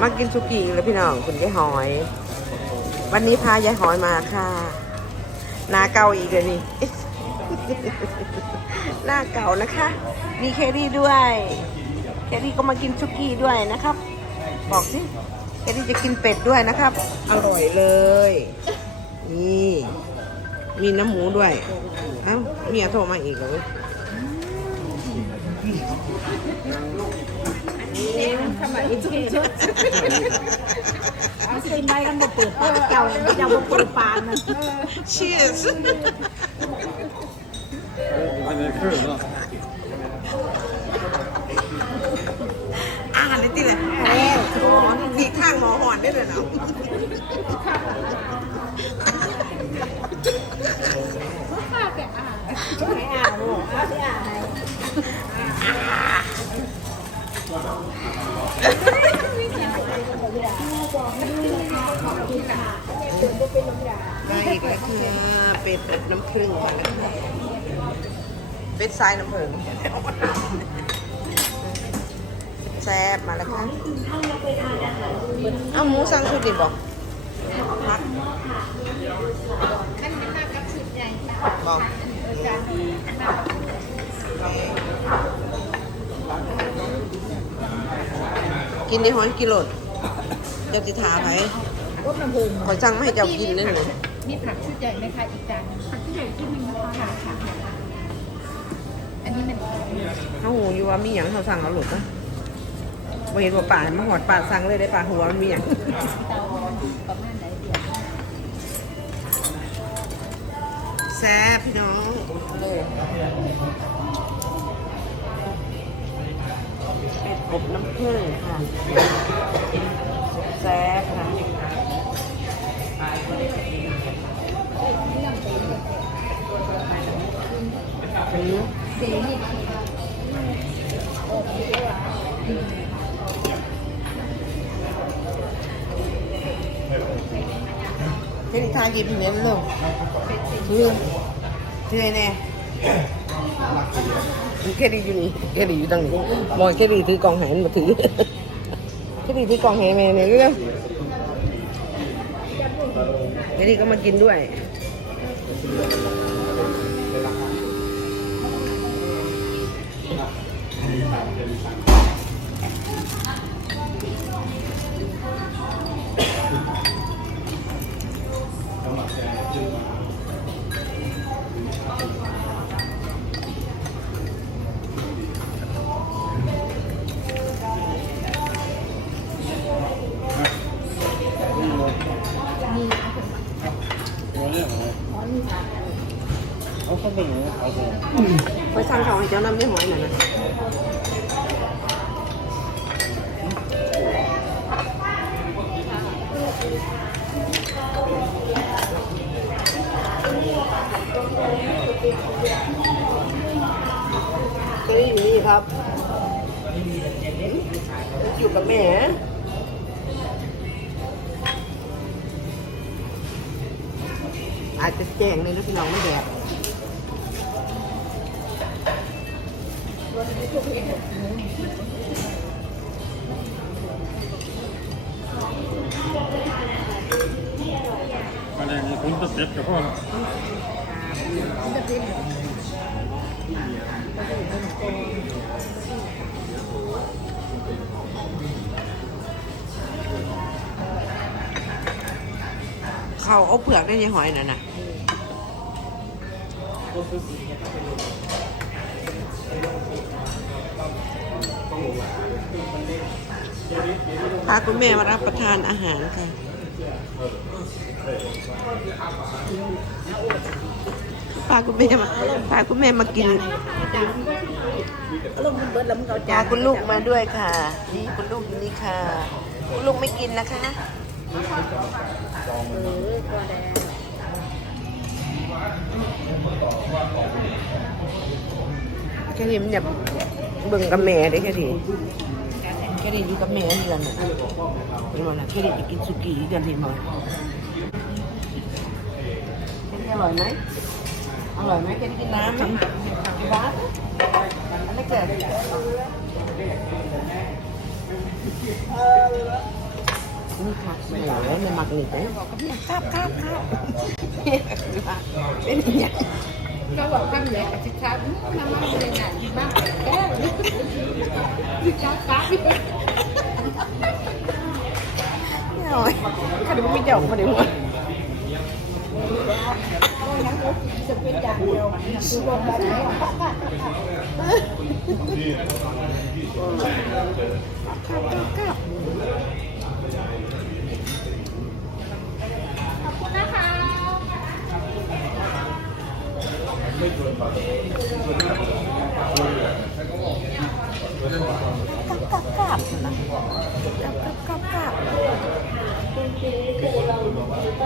มากินสุกี้แล้วพี่น้องคุณยายหอย วันนี้พายายหอยมาค่ะหน้าเก่าอีกเลยนี่หน้าเก่านะคะ มีเครี่ด้วย เครี่ก็มากินสุกี้ด้วยนะครับ บอกสิเครี่จะกินเป็ดด้วยนะครับ อร่อยเลย นี่มีน้ำหมูด้วยอ้าเมียโทรมาอีกเลย ทำไมอีกทีชุดเอาสิไม่กันบ่เปิดปากเจ้าเจ้าบ่เปิดปากนะ Cheers อ่านได้ติเลยหมออีกข้างหมอหอนได้เลยเนาะ เป็ดอบน้ำผึ้งค่ะนะคะเป็ดทรายน้ำผึ้งแซ่บมาแล้วค่ะเอาหมูสั่งชุดดิบอกพักบอกกินในหอยกิโลดเจ้าจิทาไปรถน้ำผึ้งขอยสั่งไม่ให้เจ้ากินนั่นเลย มีผักชุดใหญ่ไหมคะอีกจานหนึ่งผักชุดใหญ่ชุดหนึงนะคะค่ะค่ะอันนี้มันเขาหูอยู่ว่ามีอย่างเขาสั่งเอาหลุดนะบ่เห็นว่าป่ามาหอดป่าสั่งเลยได้ป่าหัวมันมีอย่างเตาประมาณไหนเดียวแซ่บพี่น้องเลยเป็ดอบน้ำผึ้งค่ะ อืมสีนี่เทนิทากินเน้นเลยคือคือไงแน่แค่ดีอยู่นี่แค่ดีอยู่ตรงนี้มองแค่ดีถือกองแหนมาถือแค่ดีถือกองแหนมาเนี่ยเรื่องแค่ดีก็มากินด้วย ไปสั่งของให้เจ้าน้ำไม่หอยหน่อยนะก็อย่นี้ครับ อยู่กับแม่ อาจจะแจ้งเลยนะพี่น้องไม่แดดอันนี้คุณจะเสร็จกับพ่อแล้วเขาเอาเปลือกได้ยังหอยน่ะนะ พาคุณแม่มารับประทานอาหารค่ะ พาคุณแม่มา พาคุณแม่มากินลงมันเบิดแล้วมึงเอาพาจานคุณลูกมาด้วยค่ะ นี่คุณลูกอยู่นี่ค่ะ คุณลูกไม่กินนะคะ เออพอแล้ว แค่นี้มันแบบเบิ่งกับแม่ได้แค่นี้แค่นี้อยู่กับแม่เดือนน่ะเห็นบ่ล่ะแค่นี้จะกินสุกี้กันเห็นบ่แค่นี้อร่อยไหมอร่อยไหมแค่นี้กินน้ำไหมบ้าสอันนี้เกิดนี่ค่ะไม่เหลือไม่มักหนีไปบอกกับพี่ครับครับครับเป็นอย่างก็บอกกันเลยกับชิคาน้ำมันเลยน่ะบ้างแก้ว ชิคาฟ้าโอ้ยขนมไม่เจ้ามาเดี๋ยวหัวจะเป็นอย่างเดียวคือรวมแบบไหน กับกับกับนะกับกับกับกับ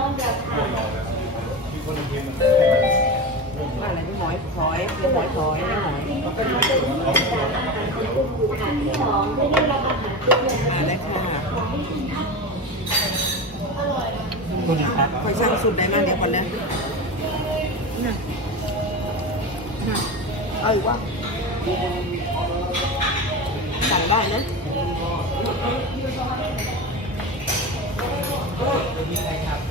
อะไรนี่หมอยถอยนี่หมอยถอยนี่หมอยมาได้ค่ะตัวนี้ครับคอยสร้างสุดได้มากเดี๋ยวก่อนนะน่ะน่ะเอาอีกว่าสั่งได้นะม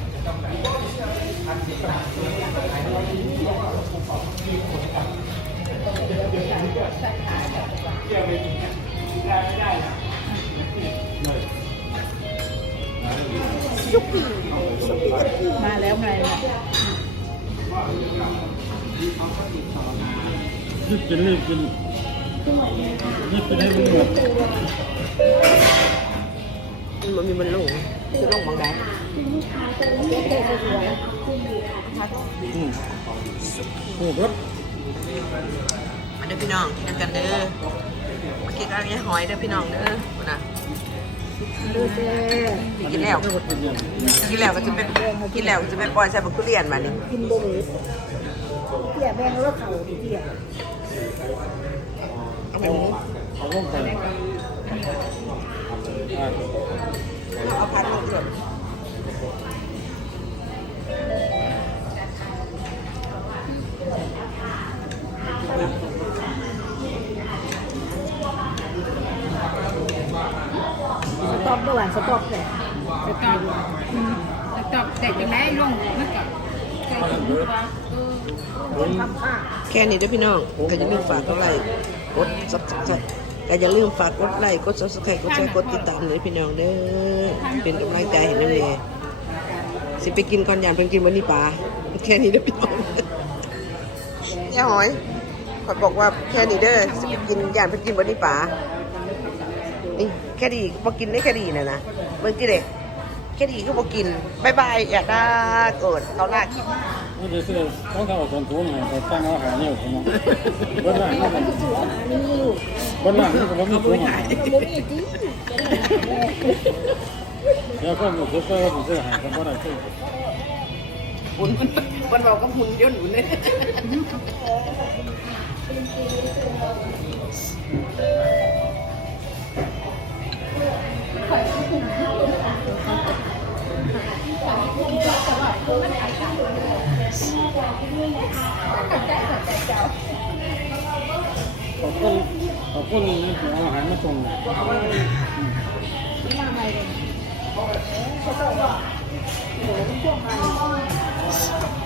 าแล้วไงรีบกินรีบกินรีบกินให้มันหมดมันมีมันลง คือลงบางแดงอืมโอ้รถมาเด้อพี่น้องกินกันเด้อมากินอะไรหอยเด้อพี่น้องเด้อนะดูเซ่กินแล้วไม่หมดเป็นยังกินแล้วก็จะเป็นกินแล้วก็จะเป็นปล่อยใส่บักทุเรียนมานี่กินบุหรี่เตี้ยแบงแล้วเข่าเตี้ยเอาแบบนี้เอาลงไปอ่า ต๊อกด้วยหวานสต๊อกเลยจะตอบจะตอบแต่ยังไงลงมันก็ใจถึงว่าทำผ้าแค่นี้เด้อพี่น้องก็อย่าลืมฝากกดไลค์กดซับสไครต์ก็อย่าลืมฝากกดไลค์กดซับสไครต์กดแชร์กดติดตามเลยพี่น้องเด้อเป็นกำลังใจให้น้ำเนยสิไปกินก่อนยานเพิ่นกินวันนี้ปลาแค่นี้เด้อพี่น้องย่าหอยขอยบอกว่าแค่นี้เด้อสิไปกินยานเพิ่นกินวันนี้ปลานี่ แค่ดีบ่กินได้แค่ดีน่ะนะเบิ่งติเด้แค่ดีก็บ่กินบายบายอย่าด่าโกรธเขาลากกินนี่เดี๋ยวสิต้องทำเอาส่วนถุงให้ไปตั้งเอาหาเนี่ยผมบนหลังนี่มันบนหลังนี่ผมมีถุงให้เดี๋ยวก็มีซุปเปอร์ผมซื้อให้ผมก็ได้ซื้อหุ่นมันเราก็หุ่นยนต์หุ่นเนี่ย ขอบคุณขอบคุณเอาอาหารมาส่งมาใหม่เลยสต๊อกว่าโหพวกมัน